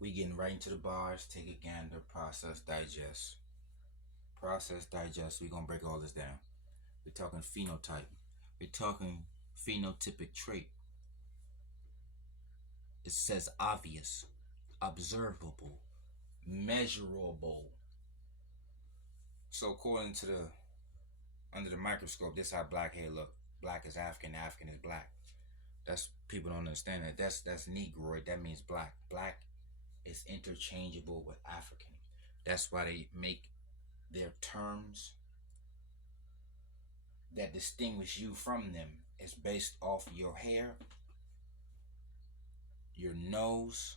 We getting right into the bars. Take a gander. Process, digest. Process, digest. We gonna break all this down. We're talking phenotype. We're talking phenotypic trait. It says obvious, observable, measurable. So according to the under the microscope, this is how black hair look. Black is African. African is black. That's people don't understand that. That's Negroid. That means black. Black is interchangeable with African. That's why they make their terms that distinguish you from them is based off your hair, your nose,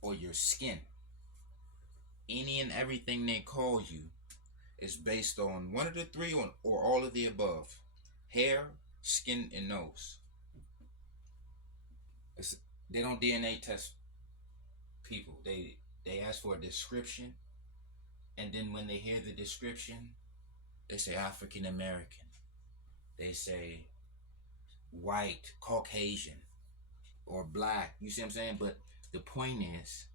or your skin. Any and everything they call you is based on one of the three or all of the above: hair, skin, and nose. It's, they don't DNA test people. They ask for a description, and then when they hear the description, they say African American. They say white, Caucasian, or black. You see what I'm saying? But the point is,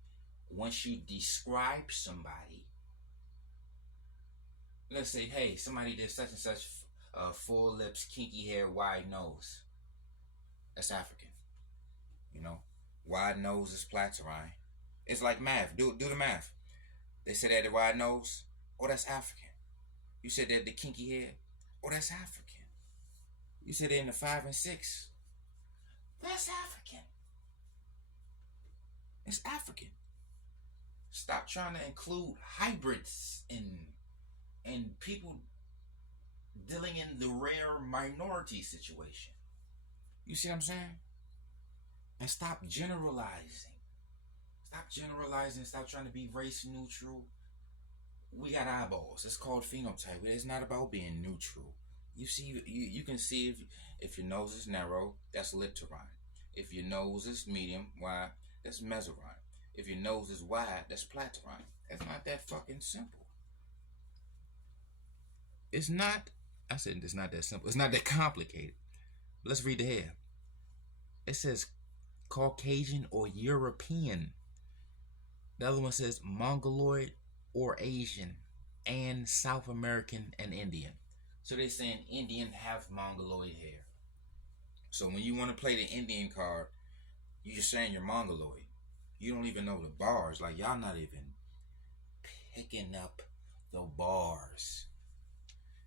once you describe somebody, let's say, hey, somebody did such and such, full lips, kinky hair, wide nose. That's African. You know, wide nose is platirine. It's like math. Do the math. They said that the wide nose. Oh, that's African. You said that the kinky hair. Oh, that's African. You said they're in the 5 and 6. That's African. It's African. Stop trying to include hybrids and people dealing in the rare minority situation. You see what I'm saying? And stop generalizing. Stop generalizing. Stop trying to be race neutral. We got eyeballs. It's called phenotype. It's not about being neutral. You see, you can see if your nose is narrow, that's liptorine. If your nose is medium, wide, that's mesorine. If your nose is wide, that's platirine. That's not that fucking simple. It's not. I said it's not that simple. It's not that complicated. Let's read the hair. It says Caucasian or European. The other one says Mongoloid or Asian, and South American and Indian. So they're saying Indian have Mongoloid hair. So when you want to play the Indian card, you're just saying you're Mongoloid. You don't even know the bars. Like y'all not even picking up the bars.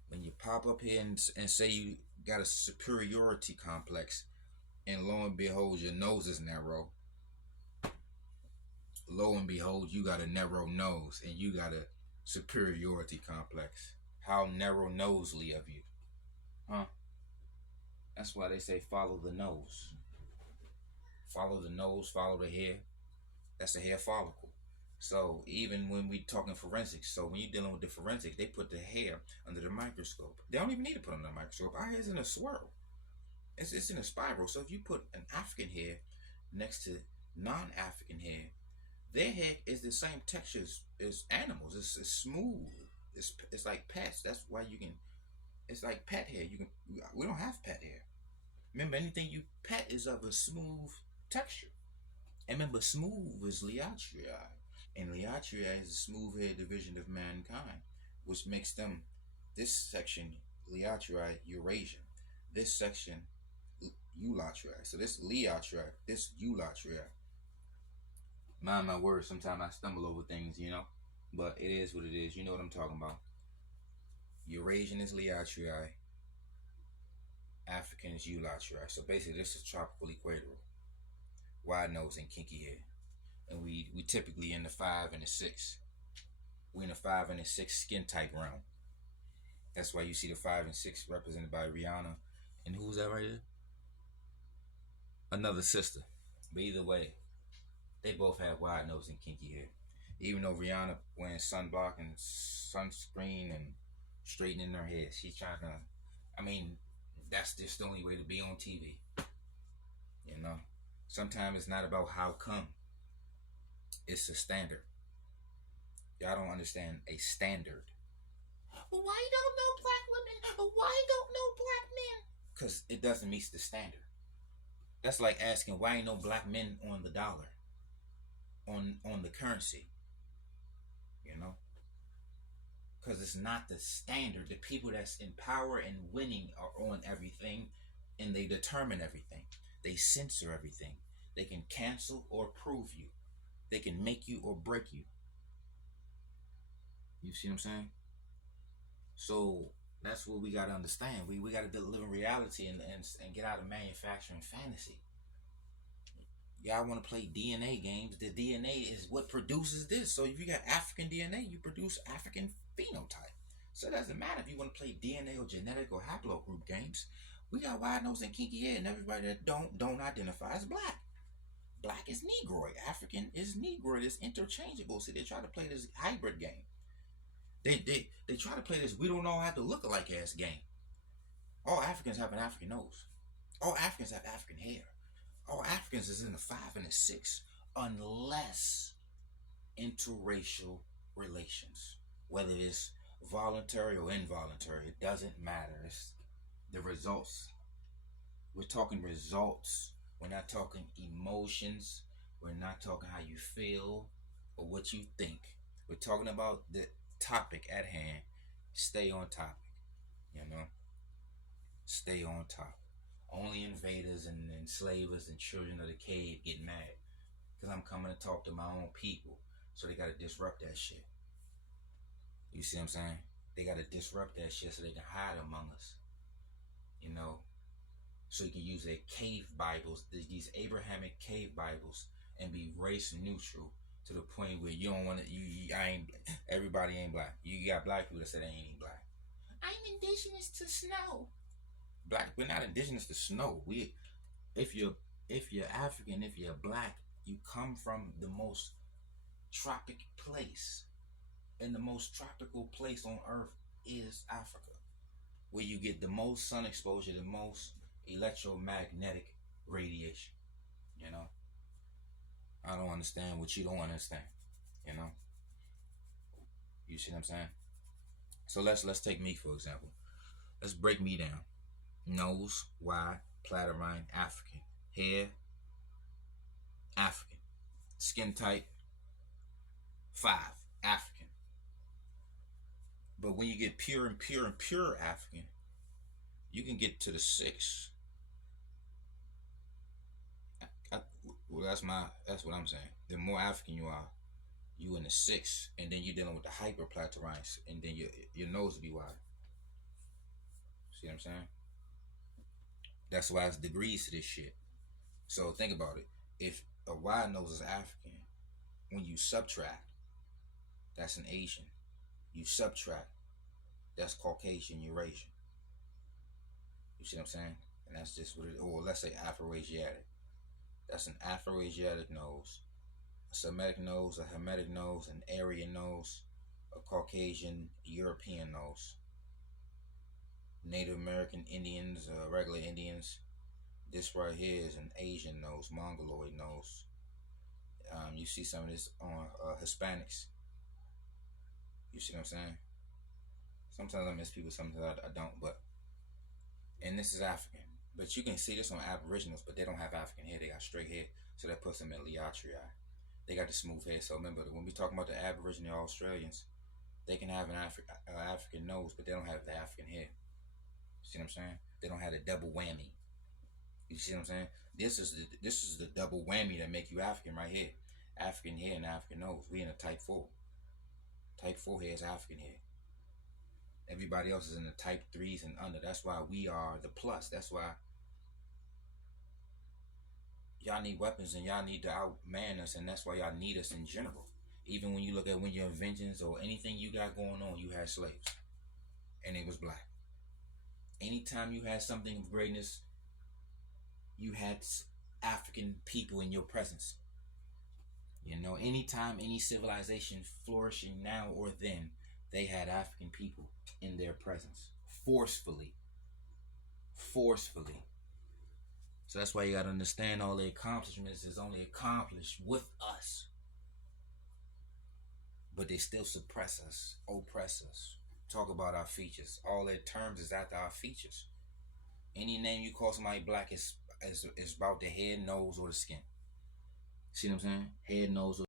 When you pop up here and say you got a superiority complex, and lo and behold, your nose is narrow. Lo and behold, you got a narrow nose and you got a superiority complex. How narrow nosely of you. Huh? That's why they say follow the nose. Follow the nose, follow the hair. That's the hair follicle. So even when we talking forensics, so when you're dealing with the forensics, they put the hair under the microscope. They don't even need to put it under the microscope. Our hair's in a swirl. It's in a spiral. So if you put an African hair next to non-African hair, their hair is the same texture as animals. It's smooth. It's like pets. That's why you can. It's like pet hair. You can. We don't have pet hair. Remember, anything you pet is of a smooth texture. And remember, smooth is Liatria, and Liatria is a smooth hair division of mankind, which makes them this section Liatria Eurasian, this section Eulatria. So this Liatria, this Eulatria. Mind my words, sometimes I stumble over things, but it is what it is. You know what I'm talking about. Eurasian is Liatria, African is Eulatria. So basically, this is tropical equatorial, wide nose and kinky hair, and we typically in the 5 and 6. We in the 5 and 6 skin type realm. That's why you see the 5 and 6 represented by Rihanna, and who's that right there? Another sister. But either way, they both have wide nose and kinky hair. Even though Rihanna wearing sunblock and sunscreen and straightening her hair, she's trying to. I mean, that's just the only way to be on TV. Sometimes it's not about how come. It's a standard. Y'all don't understand a standard. Why don't know black women? Why don't know black men? Because it doesn't meet the standard. That's like asking why ain't no black men on the dollar, on the currency, you know, because it's not the standard. The people that's in power and winning are on everything, and they determine everything. They censor everything. They can cancel or approve you. They can make you or break you. You see what I'm saying? So that's what we gotta understand. We gotta live in reality and get out of manufacturing fantasy. Y'all want to play DNA games? The DNA is what produces this. So if you got African DNA, you produce African phenotype. So it doesn't matter if you want to play DNA or genetic or haplogroup games. We got wide nose and kinky hair, and everybody that don't identify as black. Black is Negroid. African is Negroid. It's interchangeable. See, they try to play this hybrid game. They try to play this we don't all have to look alike ass game. All Africans have an African nose. All Africans have African hair. All Africans is in the 5 and the 6 unless interracial relations. Whether it's voluntary or involuntary, it doesn't matter. It's the results. We're talking results. We're not talking emotions. We're not talking how you feel or what you think. We're talking about the topic at hand. Stay on topic. You know? Stay on top. Only invaders and enslavers and children of the cave get mad because I'm coming to talk to my own people. So they got to disrupt that shit. You see what I'm saying? They got to disrupt that shit so they can hide among us. You know? So you can use their cave Bibles, these Abrahamic cave Bibles, and be race neutral to the point where you don't want to, everybody ain't black. You got black people that say they ain't black. I'm indigenous to snow. Black, we're not indigenous to snow. If you're African, if you're black, you come from the most tropic place, and the most tropical place on earth is Africa, where you get the most sun exposure, the most electromagnetic radiation. You know, I don't understand what you don't understand. You know, you see what I'm saying? So let's take me for example. Let's break me down. Nose, wide, platyrrhine, African. Hair, African. Skin type, 5, African. But when you get pure African, you can get to the 6. Well, that's what I'm saying. The more African you are, you in the 6, and then you're dealing with the hyperplatyrrhines, and then your nose will be wide. See what I'm saying? That's why it's degrees to this shit. So think about it. If a wide nose is African, when you subtract, that's an Asian. You subtract, that's Caucasian, Eurasian. You see what I'm saying? And that's just what it is. Or let's say Afro-Asiatic. That's an Afro-Asiatic nose, a Semitic nose, a Hamitic nose, an Aryan nose, a Caucasian, European nose. Native American Indians, regular Indians. This right here is an Asian nose, Mongoloid nose. You see some of this on Hispanics. You see what I'm saying? Sometimes I miss people, sometimes I don't. And this is African. But you can see this on Aboriginals, but they don't have African hair. They got straight hair, so that puts them in Liatria. They got the smooth hair. So remember, when we talking about the Aboriginal Australians, they can have an African nose, but they don't have the African hair. See what I'm saying? They don't have the double whammy. You see what I'm saying? This is the double whammy that make you African right here. African hair and African nose. We in a type 4. Type 4 hair is African hair. Everybody else is in the type 3s and under. That's why we are the plus. That's why y'all need weapons and y'all need to outman us, and that's why y'all need us in general. Even when you look at when your inventions or anything you got going on, you had slaves. And it was black. Anytime you had something of greatness, you had African people in your presence. You know, anytime any civilization flourishing now or then, they had African people in their presence. Forcefully. So that's why you got to understand all the accomplishments is only accomplished with us. But they still suppress us, oppress us, talk about our features. All their terms is after our features. Any name you call somebody black is about the head, nose, or the skin. See what I'm saying? Head, nose, or